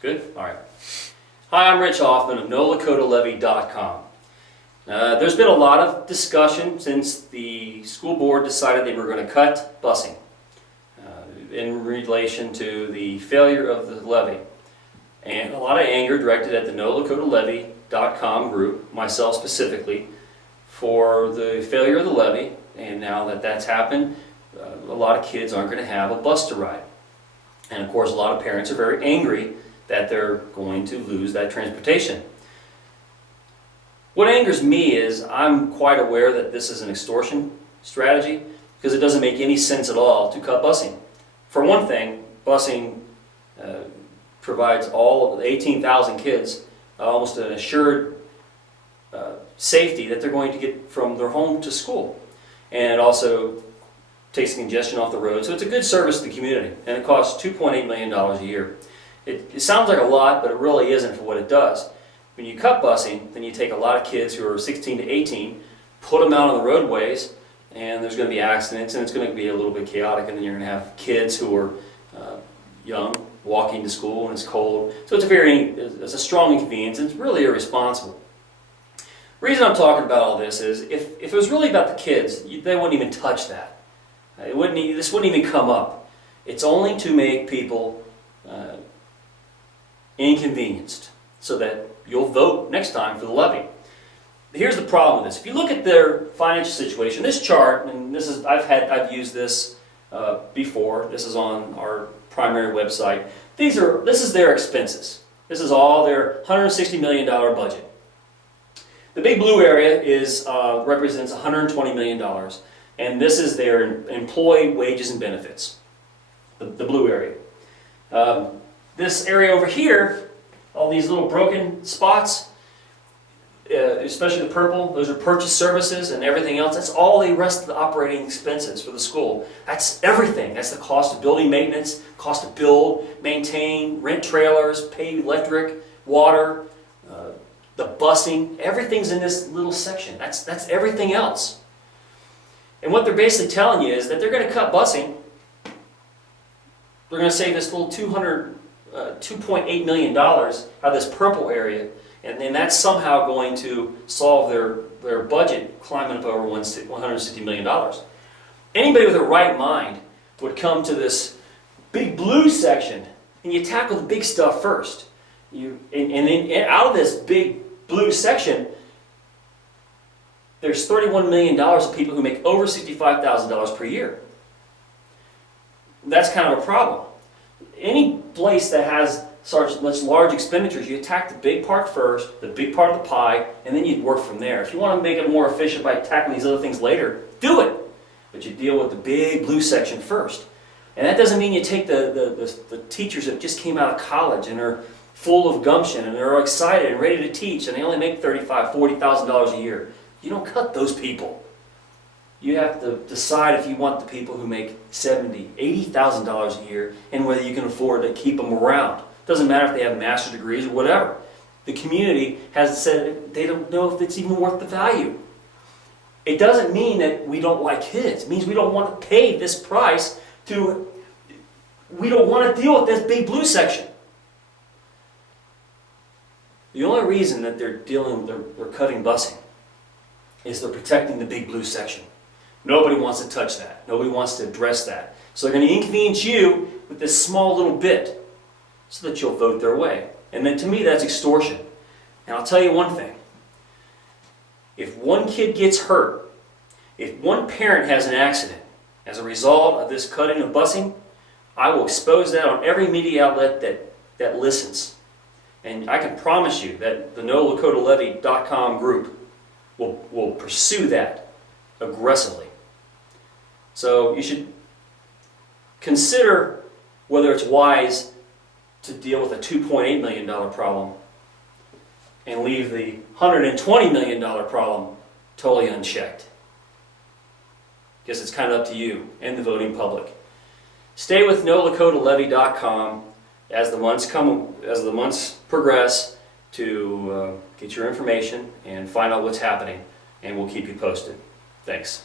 Good? All right. Hi, I'm Rich Hoffman of NoLakotaLevy.com. There's been a lot of discussion since the school board decided they were going to cut busing in relation to the failure of the levy. And a lot of anger directed at the NoLakotaLevy.com group, myself specifically, for the failure of the levy. And now that that's happened, a lot of kids aren't going to have a bus to ride. And of course, a lot of parents are very angry that they're going to lose that transportation. What angers me is I'm quite aware that this is an extortion strategy because it doesn't make any sense at all to cut busing. For one thing, busing provides all of the 18,000 kids almost an assured safety that they're going to get from their home to school. And it also takes the congestion off the road. So it's a good service to the community, and it costs $2.8 million a year. It sounds like a lot, but it really isn't for what it does. When you cut busing, then you take a lot of kids who are 16 to 18, put them out on the roadways, and there's going to be accidents, and it's going to be a little bit chaotic, and then you're going to have kids who are young walking to school and it's cold. So it's a strong inconvenience, and it's really irresponsible. The reason I'm talking about all this is if it was really about the kids, they wouldn't even touch that. This wouldn't even come up. It's only to make people inconvenienced so that you'll vote next time for the levy. Here's the problem with this. If you look at their financial situation, this chart, and this is I've used this before. This is on our primary website. This is their expenses. This is all their $160 million budget. The big blue area represents $120 million, and this is their employee wages and benefits. The blue area. This area over here, all these little broken spots, especially the purple, those are purchase services and everything else. That's all the rest of the operating expenses for the school. That's everything. That's the cost of building maintenance, cost to build, maintain, rent trailers, pay electric, water, the busing. Everything's in this little section. That's everything else. And what they're basically telling you is that they're going to cut busing. They're going to save this little $2.8 million out of this purple area, and then that's somehow going to solve their budget climbing up over $160 million. Anybody with a right mind would come to this big blue section, and you tackle the big stuff first. And then out of this big blue section, there's $31 million of people who make over $65,000 per year. That's kind of a problem. Any place that has such large expenditures, you attack the big part first, the big part of the pie, and then you work from there. If you want to make it more efficient by tackling these other things later, do it. But you deal with the big blue section first. And that doesn't mean you take the teachers that just came out of college and are full of gumption and they're excited and ready to teach, and they only make $35,000, $40,000 a year. You don't cut those people. You have to decide if you want the people who make $70,000, $80,000 a year and whether you can afford to keep them around. Doesn't matter if they have master's degrees or whatever. The community has said they don't know if it's even worth the value. It doesn't mean that we don't like kids. It means we don't want to pay this price we don't want to deal with this big blue section. The only reason that they're cutting busing is they're protecting the big blue section. Nobody wants to touch that. Nobody wants to address that. So they're going to inconvenience you with this small little bit so that you'll vote their way. And then to me, that's extortion. And I'll tell you one thing. If one kid gets hurt, if one parent has an accident as a result of this cutting of busing, I will expose that on every media outlet that listens. And I can promise you that the NoLakotaLevy.com group will pursue that aggressively. So you should consider whether it's wise to deal with a $2.8 million problem and leave the $120 million problem totally unchecked. Because it's kind of up to you and the voting public. Stay with NoLakotaLevy.com as the months progress to get your information and find out what's happening, and we'll keep you posted. Thanks.